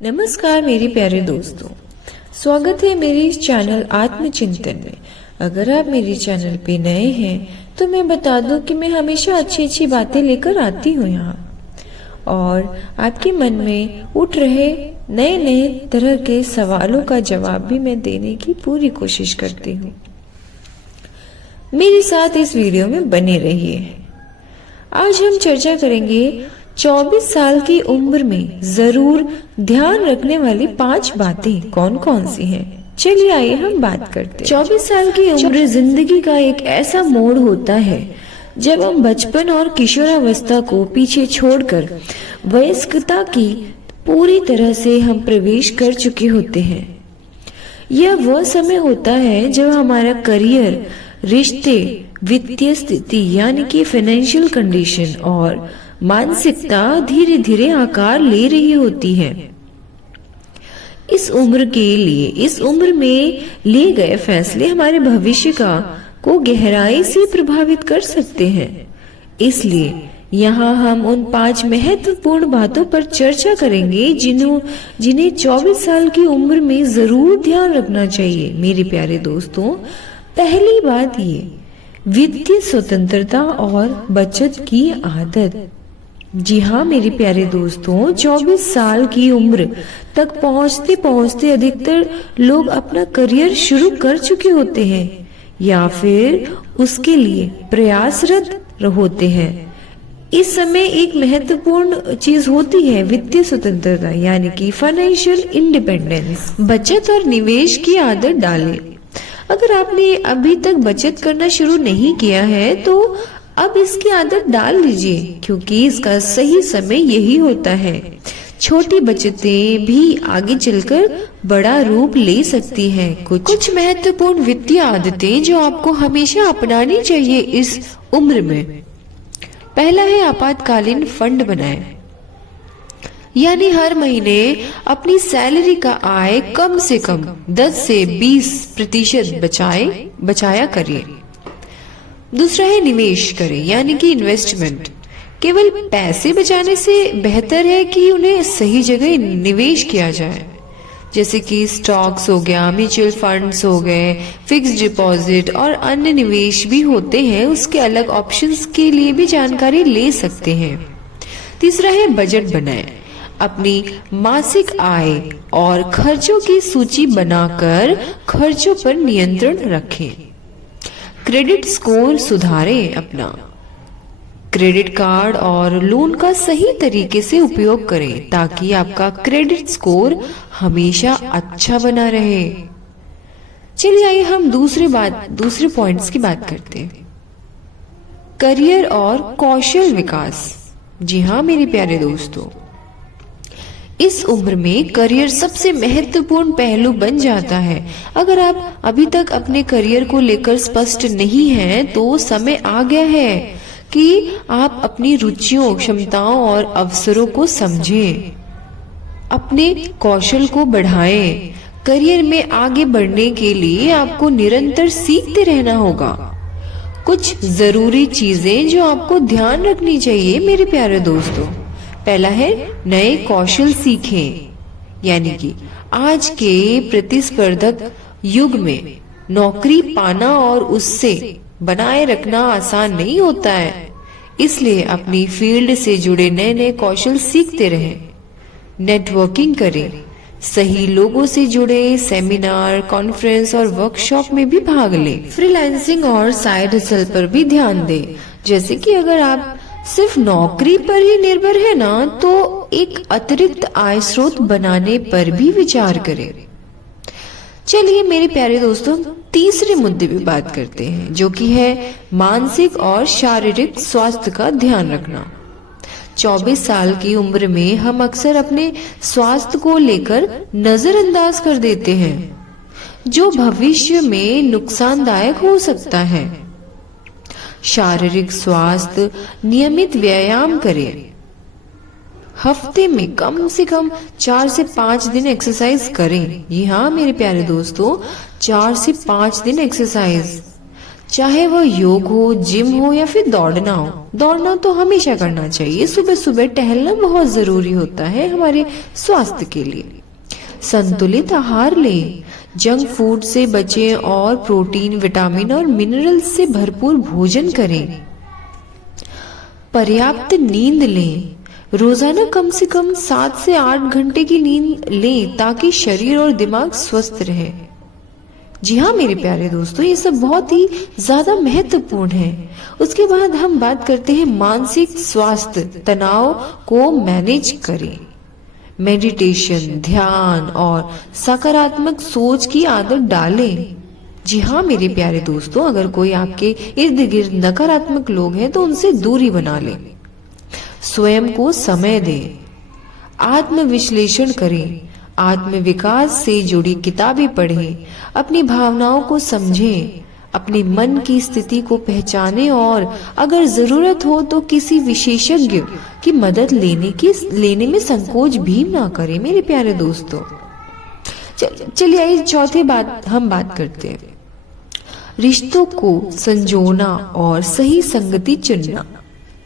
नमस्कार मेरे प्यारे दोस्तों, स्वागत है मेरे इस चैनल आत्मचिंतन में। अगर आप मेरे चैनल पे नए हैं तो मैं बता दूं कि मैं हमेशा अच्छी अच्छी बातें लेकर आती हूँ यहाँ, और आपके मन में उठ रहे नए नए तरह के सवालों का जवाब भी मैं देने की पूरी कोशिश करती हूँ। मेरे साथ इस वीडियो में बने रहिए। आज हम चर्चा करेंगे 24 साल की उम्र में जरूर ध्यान रखने वाली 5 बातें कौन कौन सी हैं। चलिए आइए हम बात करते हैं। 24 साल की उम्र जिंदगी का एक ऐसा मोड़ होता है जब हम बचपन और किशोरावस्था को पीछे छोड़कर वयस्कता की पूरी तरह से हम प्रवेश कर चुके होते हैं। यह वह समय होता है जब हमारा करियर, रिश्ते, वित्तीय स्थिति यानी कि फाइनेंशियल कंडीशन और मानसिकता धीरे धीरे आकार ले रही होती है। इस उम्र में लिए गए फैसले हमारे भविष्य को गहराई से प्रभावित कर सकते हैं। इसलिए यहाँ हम उन 5 महत्वपूर्ण बातों पर चर्चा करेंगे जिन्हें 24 साल की उम्र में जरूर ध्यान रखना चाहिए। मेरे प्यारे दोस्तों, पहली बात ये वित्तीय स्वतंत्रता और बचत की आदत। जी हाँ मेरे प्यारे दोस्तों, 24 साल की उम्र तक पहुँचते पहुँचते अधिकतर लोग अपना करियर शुरू कर चुके होते हैं या फिर उसके लिए प्रयासरत होते हैं। इस समय एक महत्वपूर्ण चीज होती है वित्तीय स्वतंत्रता यानी कि फाइनेंशियल इंडिपेंडेंस। बचत और निवेश की आदत डालें। अगर आपने अभी तक बचत करना शुरू नहीं किया है तो अब इसकी आदत डाल लीजिए, क्योंकि इसका सही समय यही होता है। छोटी बचतें भी आगे चलकर बड़ा रूप ले सकती हैं। कुछ महत्वपूर्ण वित्तीय आदतें जो आपको हमेशा अपनानी चाहिए इस उम्र में। पहला है आपातकालीन फंड बनाएं, यानी हर महीने अपनी सैलरी का आय कम से कम 10 से 20% बचाया करिए। दूसरा है निवेश करें, यानी कि इन्वेस्टमेंट। केवल पैसे बचाने से बेहतर है कि उन्हें सही जगह निवेश किया जाए, जैसे कि स्टॉक्स हो गया, म्यूचुअल फंड्स हो गए, फिक्स्ड डिपॉजिट और अन्य निवेश भी होते हैं। उसके अलग ऑप्शंस के लिए भी जानकारी ले सकते हैं। तीसरा है बजट बनाएं। अपनी मासिक आय और खर्चों की सूची बनाकर खर्चों पर नियंत्रण रखें। क्रेडिट स्कोर सुधारें अपना। क्रेडिट कार्ड और लोन का सही तरीके से उपयोग करें ताकि आपका क्रेडिट स्कोर हमेशा अच्छा बना रहे। चलिए आइए हम दूसरे पॉइंट्स की बात करते हैं। करियर और कौशल विकास। जी हाँ मेरे प्यारे दोस्तों, इस उम्र में करियर सबसे महत्वपूर्ण पहलू बन जाता है। अगर आप अभी तक अपने करियर को लेकर स्पष्ट नहीं हैं, तो समय आ गया है कि आप अपनी रुचियों, क्षमताओं और अवसरों को समझें, अपने कौशल को बढ़ाएं। करियर में आगे बढ़ने के लिए आपको निरंतर सीखते रहना होगा। कुछ जरूरी चीजें जो आपको ध्यान रखनी चाहिए मेरे प्यारे दोस्तों। पहला है नए कौशल सीखें, यानी कि आज के प्रतिस्पर्धक युग में नौकरी पाना और उससे बनाए रखना आसान नहीं होता है। इसलिए अपनी फील्ड से जुड़े नए नए कौशल सीखते रहें। नेटवर्किंग करें, सही लोगों से जुड़े सेमिनार, कॉन्फ्रेंस और वर्कशॉप में भी भाग लें। फ्रीलांसिंग और साइड हसल पर भी ध्यान दें, जैसे कि अगर आप सिर्फ नौकरी पर ही निर्भर है ना, तो एक अतिरिक्त आय स्रोत बनाने पर भी विचार करें। चलिए मेरे प्यारे दोस्तों, तीसरे मुद्दे पे बात करते हैं, जो कि है मानसिक और शारीरिक स्वास्थ्य का ध्यान रखना। 24 साल की उम्र में हम अक्सर अपने स्वास्थ्य को लेकर नजरअंदाज कर देते हैं, जो भविष्य में नुकसानदायक हो सकता है। शारीरिक स्वास्थ्य, नियमित व्यायाम करें। हफ्ते में कम से कम 4 से 5 दिन एक्सरसाइज करें। जी हाँ मेरे प्यारे दोस्तों, 4 से 5 दिन एक्सरसाइज। चाहे वह योग हो, जिम हो या फिर दौड़ना हो। दौड़ना तो हमेशा करना चाहिए, सुबह सुबह टहलना बहुत जरूरी होता है हमारे स्वास्थ्य के लिए। संतुलित आहार लें, जंक फूड से बचें और प्रोटीन, विटामिन और मिनरल्स से भरपूर भोजन करें। पर्याप्त नींद लें, रोजाना कम से कम 7 से 8 घंटे की नींद लें ताकि शरीर और दिमाग स्वस्थ रहे। जी हाँ मेरे प्यारे दोस्तों, ये सब बहुत ही ज्यादा महत्वपूर्ण है। उसके बाद हम बात करते हैं मानसिक स्वास्थ्य। तनाव को मैनेज करें, मेडिटेशन, ध्यान और सकारात्मक सोच की आदत डालें। जी हाँ मेरे प्यारे दोस्तों, अगर कोई आपके इर्द गिर्द नकारात्मक लोग हैं तो उनसे दूरी बना लें। स्वयं को समय दें, आत्मविश्लेषण करें, आत्मविकास से जुड़ी किताबें पढ़ें, अपनी भावनाओं को समझें, अपने मन की स्थिति को पहचानें और अगर जरूरत हो तो किसी विशेषज्ञ की मदद लेने में संकोच भी ना करें मेरे प्यारे दोस्तों। चलिए आइए चौथी बात हम बात करते हैं, रिश्तों को संजोना और सही संगति चुनना।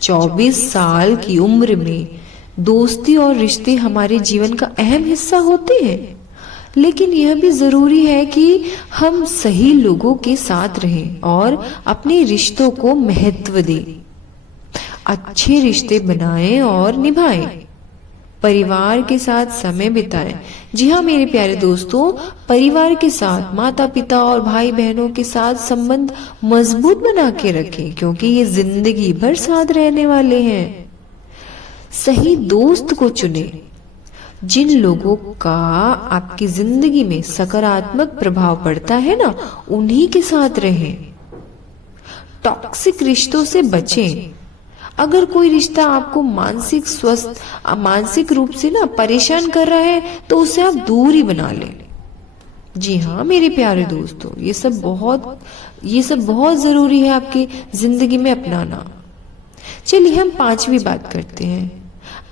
24 साल की उम्र में दोस्ती और रिश्ते हमारे जीवन का अहम हिस्सा होते हैं, लेकिन यह भी जरूरी है कि हम सही लोगों के साथ रहें और अपने रिश्तों को महत्व दें। अच्छे रिश्ते बनाएं और निभाएं, परिवार के साथ समय बिताएं। जी हाँ मेरे प्यारे दोस्तों, परिवार के साथ, माता पिता और भाई बहनों के साथ संबंध मजबूत बना के रखें क्योंकि ये जिंदगी भर साथ रहने वाले हैं। सही दोस्त को चुनें, जिन लोगों का आपकी जिंदगी में सकारात्मक प्रभाव पड़ता है ना, उन्हीं के साथ रहें। टॉक्सिक रिश्तों से बचें। अगर कोई रिश्ता आपको मानसिक रूप से ना परेशान कर रहा है तो उसे आप दूरी बना लें। जी हाँ मेरे प्यारे दोस्तों, ये सब बहुत जरूरी है आपकी जिंदगी में अपनाना। चलिए हम 5वीं बात करते हैं,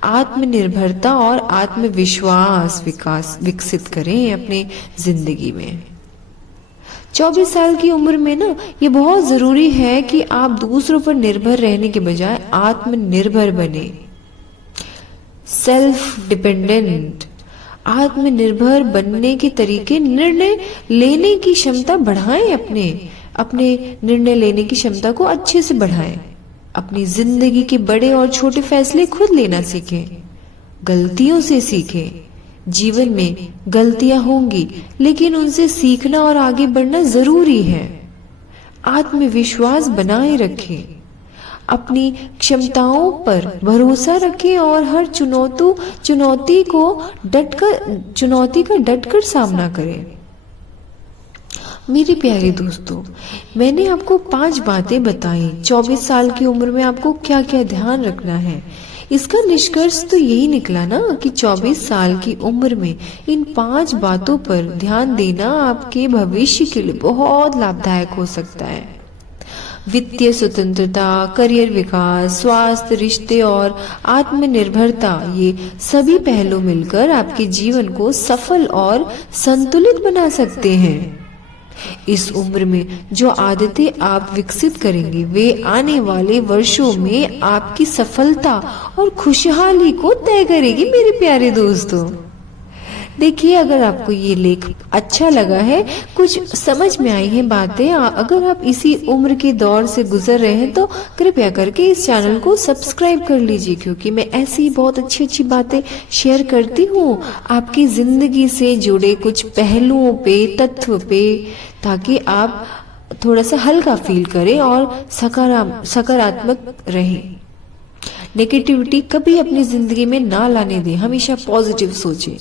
आत्मनिर्भरता और आत्मविश्वास विकसित करें अपने जिंदगी में। 24 साल की उम्र में ना ये बहुत जरूरी है कि आप दूसरों पर निर्भर रहने के बजाय आत्मनिर्भर बने। सेल्फ डिपेंडेंट, आत्मनिर्भर बनने के तरीके, निर्णय लेने की क्षमता बढ़ाएं, अपने निर्णय लेने की क्षमता को अच्छे से बढ़ाएं। अपनी जिंदगी के बड़े और छोटे फैसले खुद लेना सीखें, गलतियों से सीखें। जीवन में गलतियां होंगी लेकिन उनसे सीखना और आगे बढ़ना जरूरी है। आत्मविश्वास बनाए रखें, अपनी क्षमताओं पर भरोसा रखें और हर चुनौती का डटकर सामना करें। मेरे प्यारे दोस्तों, मैंने आपको 5 बातें बताई। 24 साल की उम्र में आपको क्या क्या ध्यान रखना है। इसका निष्कर्ष तो यही निकला ना कि 24 साल की उम्र में इन 5 बातों पर ध्यान देना आपके भविष्य के लिए बहुत लाभदायक हो सकता है। वित्तीय स्वतंत्रता, करियर विकास, स्वास्थ्य, रिश्ते और आत्मनिर्भरता, ये सभी पहलू मिलकर आपके जीवन को सफल और संतुलित बना सकते हैं। इस उम्र में जो आदतें आप विकसित करेंगे वे आने वाले वर्षों में आपकी सफलता और खुशहाली को तय करेगी मेरे प्यारे दोस्तों। देखिए, अगर आपको ये लेख अच्छा लगा है, कुछ समझ में आई है बातें, अगर आप इसी उम्र के दौर से गुजर रहे हैं तो कृपया करके इस चैनल को सब्सक्राइब कर लीजिए, क्योंकि मैं ऐसी बहुत अच्छी अच्छी बातें शेयर करती हूँ आपकी जिंदगी से जुड़े कुछ पहलुओं पे, तत्व पे, ताकि आप थोड़ा सा हल्का फील करें और सकारात्मक रहें। नेगेटिविटी कभी अपनी जिंदगी में ना लाने दें, हमेशा पॉजिटिव सोचें,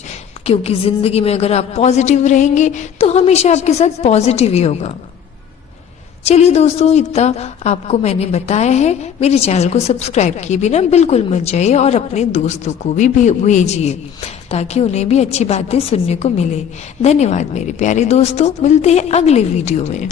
क्योंकि जिंदगी में अगर आप पॉजिटिव रहेंगे तो हमेशा आपके साथ पॉजिटिव ही होगा। चलिए दोस्तों, इतना आपको मैंने बताया है। मेरे चैनल को सब्सक्राइब किए बिना बिल्कुल मत जाइए और अपने दोस्तों को भी भेजिए ताकि उन्हें भी अच्छी बातें सुनने को मिले। धन्यवाद मेरे प्यारे दोस्तों, मिलते हैं अगले वीडियो में।